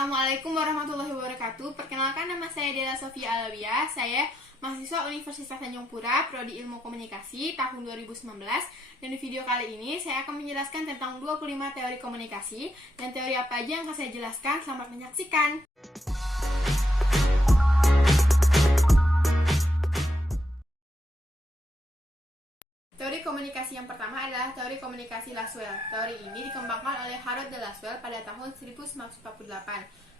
Assalamualaikum warahmatullahi wabarakatuh. Perkenalkan, nama saya Dela Sofia Alawiyah. Saya mahasiswa Universitas Tanjung Pura, Prodi Ilmu Komunikasi tahun 2019. Dan di video kali ini saya akan menjelaskan tentang 25 teori komunikasi. Dan teori apa aja yang akan saya jelaskan? Selamat menyaksikan. Teori komunikasi yang pertama adalah teori komunikasi Lasswell. Teori ini dikembangkan oleh Harold de Lasswell pada tahun 1948.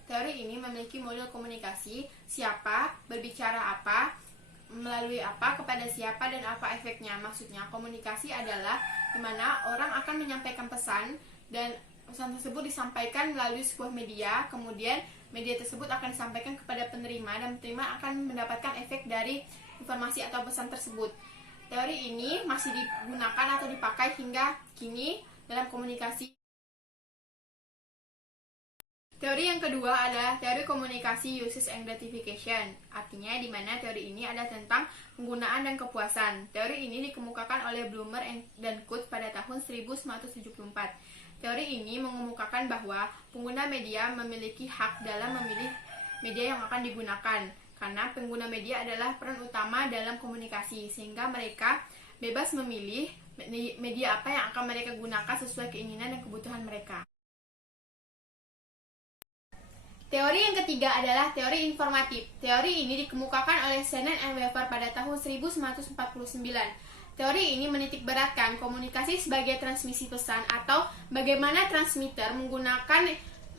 Teori ini memiliki model komunikasi, siapa, berbicara apa, melalui apa, kepada siapa, dan apa efeknya. Maksudnya, komunikasi adalah di mana orang akan menyampaikan pesan, dan pesan tersebut disampaikan melalui sebuah media, kemudian media tersebut akan disampaikan kepada penerima, dan penerima akan mendapatkan efek dari informasi atau pesan tersebut. Teori ini masih digunakan atau dipakai hingga kini dalam komunikasi. Teori yang kedua adalah teori komunikasi usage and gratification. Artinya di mana teori ini adalah tentang penggunaan dan kepuasan. Teori ini dikemukakan oleh Blumer dan Coates pada tahun 1974. Teori ini mengemukakan bahwa pengguna media memiliki hak dalam memilih media yang akan digunakan. Karena pengguna media adalah peran utama dalam komunikasi, sehingga mereka bebas memilih media apa yang akan mereka gunakan sesuai keinginan dan kebutuhan mereka. Teori yang ketiga adalah teori informatif. Teori ini dikemukakan oleh Shannon and Weaver pada tahun 1949. Teori ini menitikberatkan komunikasi sebagai transmisi pesan atau bagaimana transmitter menggunakan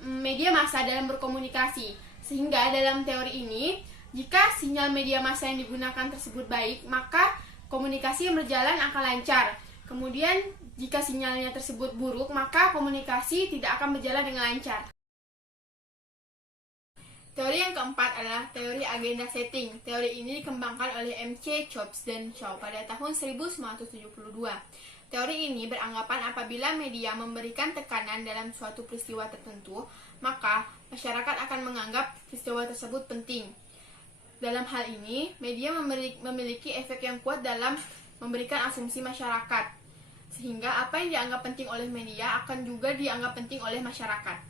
media massa dalam berkomunikasi. Sehingga dalam teori ini, jika sinyal media massa yang digunakan tersebut baik, maka komunikasi yang berjalan akan lancar. Kemudian, jika sinyalnya tersebut buruk, maka komunikasi tidak akan berjalan dengan lancar. Teori yang keempat adalah teori agenda setting. Teori ini dikembangkan oleh M.C. Chops dan Shaw pada tahun 1972. Teori ini beranggapan apabila media memberikan tekanan dalam suatu peristiwa tertentu, maka masyarakat akan menganggap peristiwa tersebut penting. Dalam hal ini, media memiliki efek yang kuat dalam memberikan asumsi masyarakat, sehingga apa yang dianggap penting oleh media akan juga dianggap penting oleh masyarakat.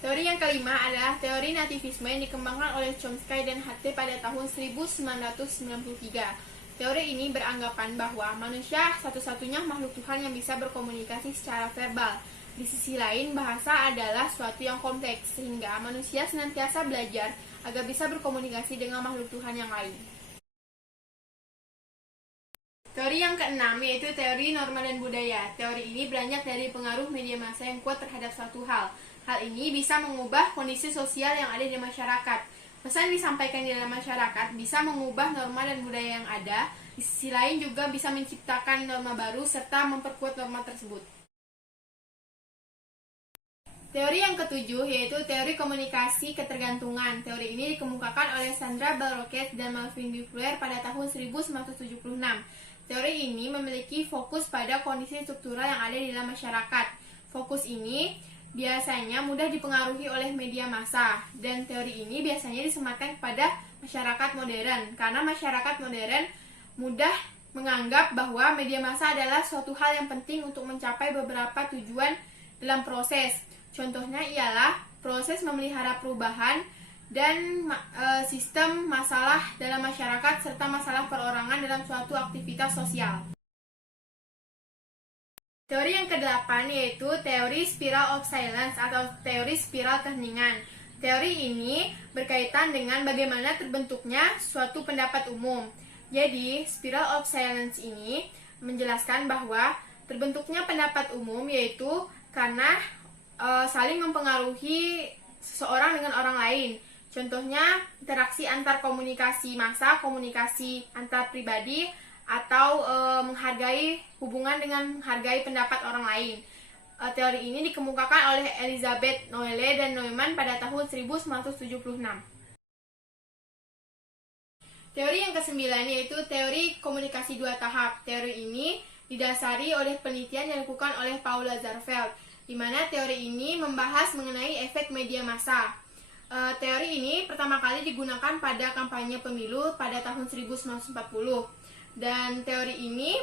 Teori yang kelima adalah teori nativisme yang dikembangkan oleh Chomsky dan Hatté pada tahun 1993. Teori ini beranggapan bahwa manusia satu-satunya makhluk Tuhan yang bisa berkomunikasi secara verbal. Di sisi lain, bahasa adalah suatu yang kompleks, sehingga manusia senantiasa belajar agar bisa berkomunikasi dengan makhluk Tuhan yang lain. Teori yang keenam yaitu teori norma dan budaya. Teori ini beranjak dari pengaruh media massa yang kuat terhadap suatu hal. Hal ini bisa mengubah kondisi sosial yang ada di masyarakat. Pesan yang disampaikan di dalam masyarakat bisa mengubah norma dan budaya yang ada. Di sisi lain juga bisa menciptakan norma baru serta memperkuat norma tersebut. Teori yang ketujuh yaitu teori komunikasi ketergantungan. Teori ini dikemukakan oleh Sandra Bell-Rocket dan Melvin Duclair pada tahun 1976. Teori ini memiliki fokus pada kondisi struktural yang ada di dalam masyarakat. Fokus ini biasanya mudah dipengaruhi oleh media massa, dan teori ini biasanya disematkan kepada masyarakat modern, karena masyarakat modern mudah menganggap bahwa media massa adalah suatu hal yang penting untuk mencapai beberapa tujuan dalam proses. Contohnya ialah proses memelihara perubahan dan sistem masalah dalam masyarakat serta masalah perorangan dalam suatu aktivitas sosial. Teori yang kedelapan yaitu teori spiral of silence atau teori spiral keheningan. Teori ini berkaitan dengan bagaimana terbentuknya suatu pendapat umum. Jadi, spiral of silence ini menjelaskan bahwa terbentuknya pendapat umum yaitu karena saling mempengaruhi seseorang dengan orang lain. Contohnya, interaksi antar komunikasi massa, komunikasi antar pribadi, atau menghargai hubungan dengan menghargai pendapat orang lain. Teori ini dikemukakan oleh Elizabeth Noelle dan Neumann pada tahun 1976. Teori yang kesembilan yaitu teori komunikasi dua tahap. Teori ini didasari oleh penelitian yang dilakukan oleh Paul Lazarsfeld, di mana teori ini membahas mengenai efek media massa. Teori ini pertama kali digunakan pada kampanye pemilu pada tahun 1940. Dan teori ini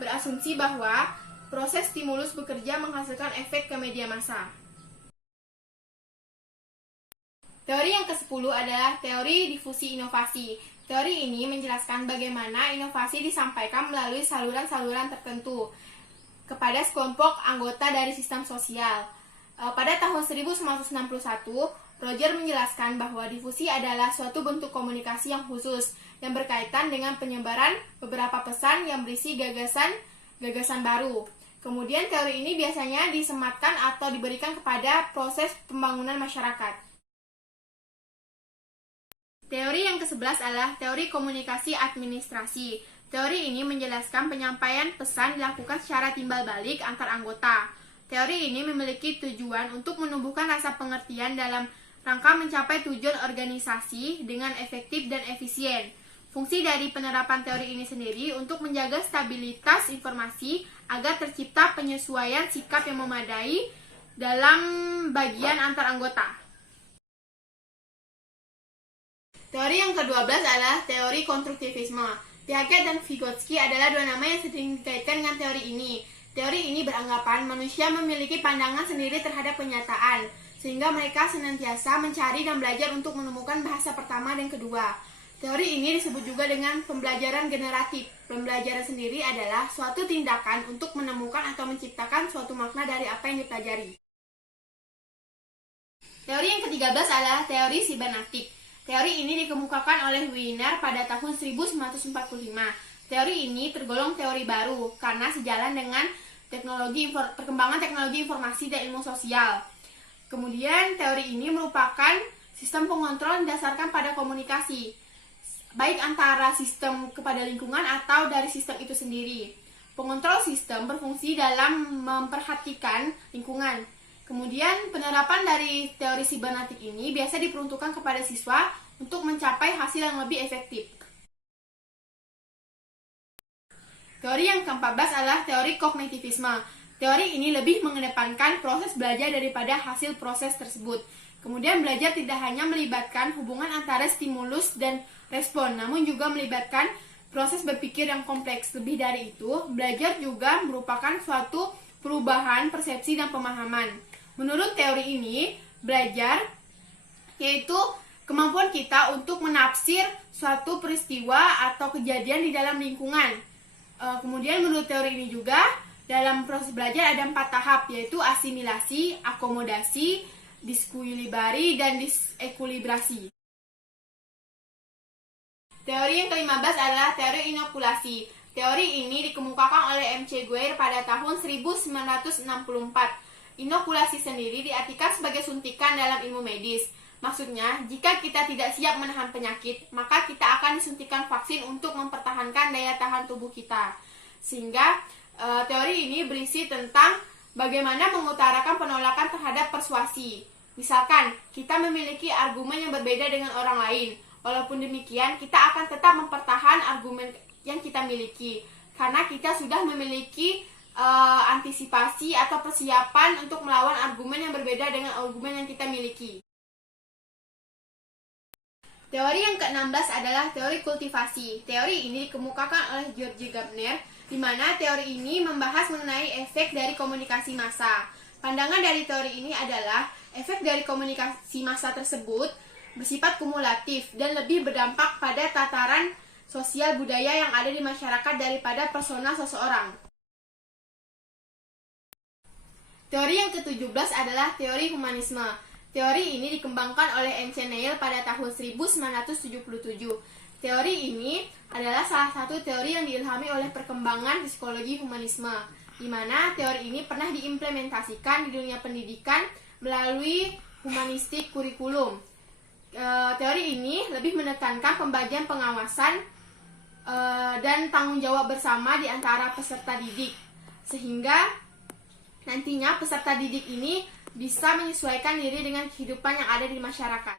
berasumsi bahwa proses stimulus bekerja menghasilkan efek ke media massa. Teori yang ke-10 adalah teori difusi inovasi. Teori ini menjelaskan bagaimana inovasi disampaikan melalui saluran-saluran tertentu kepada sekelompok anggota dari sistem sosial. Pada tahun 1961, Roger menjelaskan bahwa difusi adalah suatu bentuk komunikasi yang khusus yang berkaitan dengan penyebaran beberapa pesan yang berisi gagasan baru. Kemudian teori ini biasanya disematkan atau diberikan kepada proses pembangunan masyarakat. Teori yang ke-11 adalah teori komunikasi administrasi. Teori ini menjelaskan penyampaian pesan dilakukan secara timbal balik antar anggota. Teori ini memiliki tujuan untuk menumbuhkan rasa pengertian dalam rangka mencapai tujuan organisasi dengan efektif dan efisien. Fungsi dari penerapan teori ini sendiri untuk menjaga stabilitas informasi agar tercipta penyesuaian sikap yang memadai dalam bagian antar anggota. Teori yang ke-12 adalah teori konstruktivisme. Piaget dan Vygotsky adalah dua nama yang sering dikaitkan dengan teori ini. Teori ini beranggapan manusia memiliki pandangan sendiri terhadap kenyataan, sehingga mereka senantiasa mencari dan belajar untuk menemukan bahasa pertama dan kedua. Teori ini disebut juga dengan pembelajaran generatif. Pembelajaran sendiri adalah suatu tindakan untuk menemukan atau menciptakan suatu makna dari apa yang dipelajari. Teori yang ke-13 adalah teori sibernetik. Teori ini dikemukakan oleh Wiener pada tahun 1945. Teori ini tergolong teori baru karena sejalan dengan perkembangan teknologi informasi dan ilmu sosial. Kemudian teori ini merupakan sistem pengontrol didasarkan pada komunikasi, baik antara sistem kepada lingkungan atau dari sistem itu sendiri. Pengontrol sistem berfungsi dalam memperhatikan lingkungan. Kemudian penerapan dari teori sibernetik ini biasa diperuntukkan kepada siswa untuk mencapai hasil yang lebih efektif. Teori yang ke-14 adalah teori kognitivisme. Teori ini lebih mengedepankan proses belajar daripada hasil proses tersebut. Kemudian belajar tidak hanya melibatkan hubungan antara stimulus dan respon, namun juga melibatkan proses berpikir yang kompleks. Lebih dari itu, belajar juga merupakan suatu perubahan persepsi dan pemahaman. Menurut teori ini, belajar yaitu kemampuan kita untuk menafsir suatu peristiwa atau kejadian di dalam lingkungan. Kemudian menurut teori ini juga, dalam proses belajar ada 4 tahap, yaitu asimilasi, akomodasi, diskuilibari, dan disekulibrasi. Teori yang ke-15 adalah teori inokulasi. Teori ini dikemukakan oleh M.C. Guer pada tahun 1964. Inokulasi sendiri diartikan sebagai suntikan dalam ilmu medis. Maksudnya, jika kita tidak siap menahan penyakit, maka kita akan disuntikan vaksin untuk mempertahankan daya tahan tubuh kita. Sehingga teori ini berisi tentang bagaimana mengutarakan penolakan terhadap persuasi. Misalkan, kita memiliki argumen yang berbeda dengan orang lain. Walaupun demikian, kita akan tetap mempertahankan argumen yang kita miliki. Karena kita sudah memiliki antisipasi atau persiapan untuk melawan argumen yang berbeda dengan argumen yang kita miliki. Teori yang ke-16 adalah teori kultivasi. Teori ini dikemukakan oleh George Gardner, di mana teori ini membahas mengenai efek dari komunikasi massa. Pandangan dari teori ini adalah efek dari komunikasi massa tersebut bersifat kumulatif dan lebih berdampak pada tataran sosial budaya yang ada di masyarakat daripada persona seseorang. Teori yang ke-17 adalah teori humanisme. Teori ini dikembangkan oleh M.C. Neil pada tahun 1977. Teori ini adalah salah satu teori yang diilhami oleh perkembangan psikologi humanisme, di mana teori ini pernah diimplementasikan di dunia pendidikan melalui humanistik kurikulum. Teori ini lebih menekankan pembagian pengawasan dan tanggung jawab bersama di antara peserta didik, sehingga nantinya peserta didik ini bisa menyesuaikan diri dengan kehidupan yang ada di masyarakat.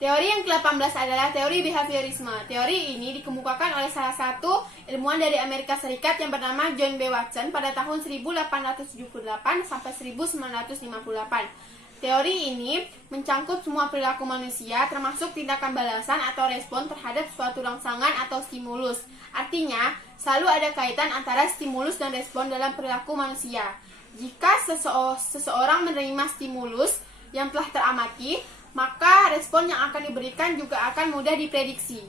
Teori yang ke-18 adalah teori behaviorisme. Teori ini dikemukakan oleh salah satu ilmuwan dari Amerika Serikat yang bernama John B. Watson pada tahun 1878 sampai 1958. Teori ini mencangkup semua perilaku manusia, termasuk tindakan balasan atau respon terhadap suatu rangsangan atau stimulus. Artinya, selalu ada kaitan antara stimulus dan respon dalam perilaku manusia. Jika seseorang menerima stimulus, yang telah teramati, maka respon yang akan diberikan juga akan mudah diprediksi.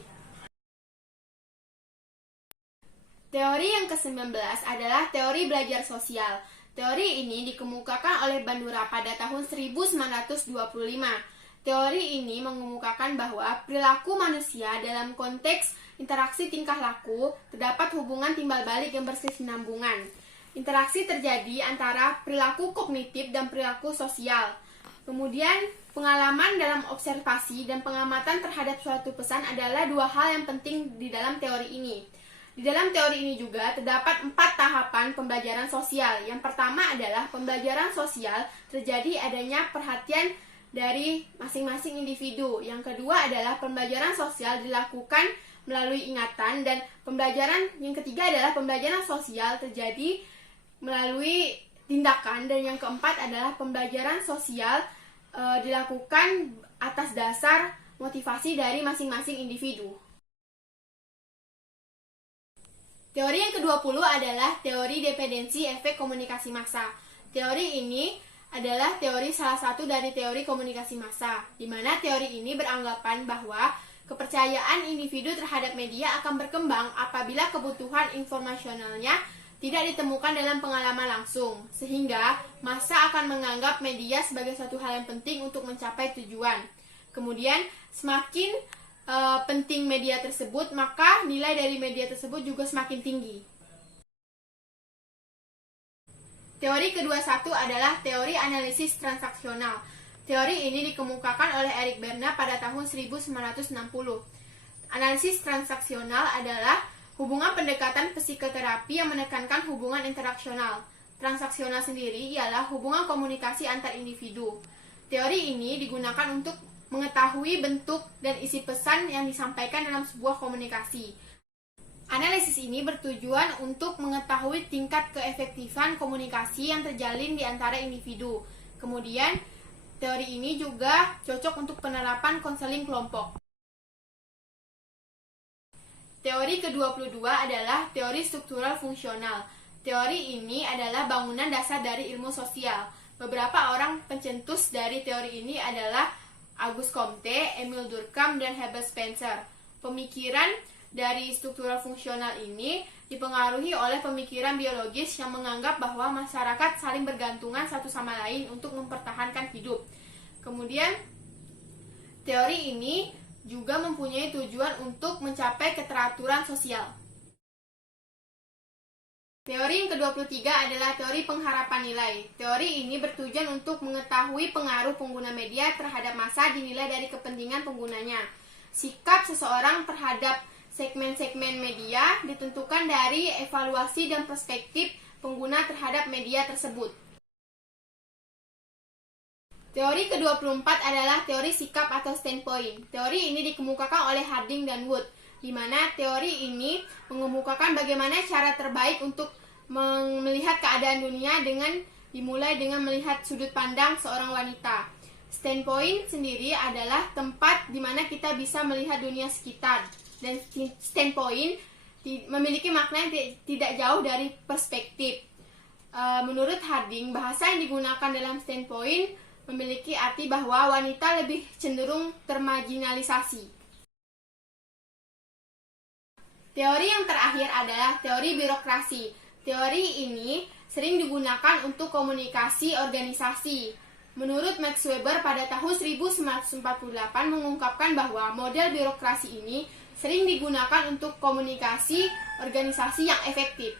Teori yang ke-19 adalah teori belajar sosial. Teori ini dikemukakan oleh Bandura pada tahun 1925. Teori ini mengemukakan bahwa perilaku manusia dalam konteks interaksi tingkah laku terdapat hubungan timbal balik yang berkesinambungan. Interaksi terjadi antara perilaku kognitif dan perilaku sosial. Kemudian, pengalaman dalam observasi dan pengamatan terhadap suatu pesan adalah dua hal yang penting di dalam teori ini. Di dalam teori ini juga terdapat 4 tahapan pembelajaran sosial. Yang pertama adalah pembelajaran sosial terjadi adanya perhatian dari masing-masing individu. Yang kedua adalah pembelajaran sosial dilakukan melalui ingatan, dan pembelajaran yang ketiga adalah pembelajaran sosial terjadi melalui tindakan, dan yang keempat adalah pembelajaran sosial dilakukan atas dasar motivasi dari masing-masing individu. Teori yang ke-20 adalah teori dependensi efek komunikasi massa. Teori ini adalah teori salah satu dari teori komunikasi massa, di mana teori ini beranggapan bahwa kepercayaan individu terhadap media akan berkembang apabila kebutuhan informasionalnya tidak ditemukan dalam pengalaman langsung, sehingga massa akan menganggap media sebagai suatu hal yang penting untuk mencapai tujuan. Kemudian, semakin penting media tersebut, maka nilai dari media tersebut juga semakin tinggi. Teori ke-21 adalah teori analisis transaksional. Teori ini dikemukakan oleh Eric Berne pada tahun 1960. Analisis transaksional adalah hubungan pendekatan psikoterapi yang menekankan hubungan interaksional. Transaksional sendiri ialah hubungan komunikasi antar individu. Teori ini digunakan untuk mengetahui bentuk dan isi pesan yang disampaikan dalam sebuah komunikasi. Analisis ini bertujuan untuk mengetahui tingkat keefektifan komunikasi yang terjalin di antara individu. Kemudian, teori ini juga cocok untuk penerapan konseling kelompok. Teori ke-22 adalah teori struktural fungsional. Teori ini adalah bangunan dasar dari ilmu sosial. Beberapa orang pencetus dari teori ini adalah Auguste Comte, Emile Durkheim, dan Herbert Spencer. Pemikiran dari struktural fungsional ini dipengaruhi oleh pemikiran biologis yang menganggap bahwa masyarakat saling bergantungan satu sama lain untuk mempertahankan hidup. Kemudian, teori ini juga mempunyai tujuan untuk mencapai keteraturan sosial. Teori yang ke-23 adalah teori pengharapan nilai. Teori ini bertujuan untuk mengetahui pengaruh pengguna media terhadap massa dinilai dari kepentingan penggunanya. Sikap seseorang terhadap segmen-segmen media ditentukan dari evaluasi dan perspektif pengguna terhadap media tersebut. Teori ke-24 adalah teori sikap atau standpoint. Teori ini dikemukakan oleh Harding dan Wood, di mana teori ini mengemukakan bagaimana cara terbaik untuk melihat keadaan dunia dimulai dengan melihat sudut pandang seorang wanita. Standpoint sendiri adalah tempat di mana kita bisa melihat dunia sekitar, dan standpoint memiliki makna yang tidak jauh dari perspektif. Menurut Harding, bahasa yang digunakan dalam standpoint memiliki arti bahwa wanita lebih cenderung termarginalisasi. Teori yang terakhir adalah teori birokrasi. Teori ini sering digunakan untuk komunikasi organisasi. Menurut Max Weber pada tahun 1948 mengungkapkan bahwa model birokrasi ini sering digunakan untuk komunikasi organisasi yang efektif.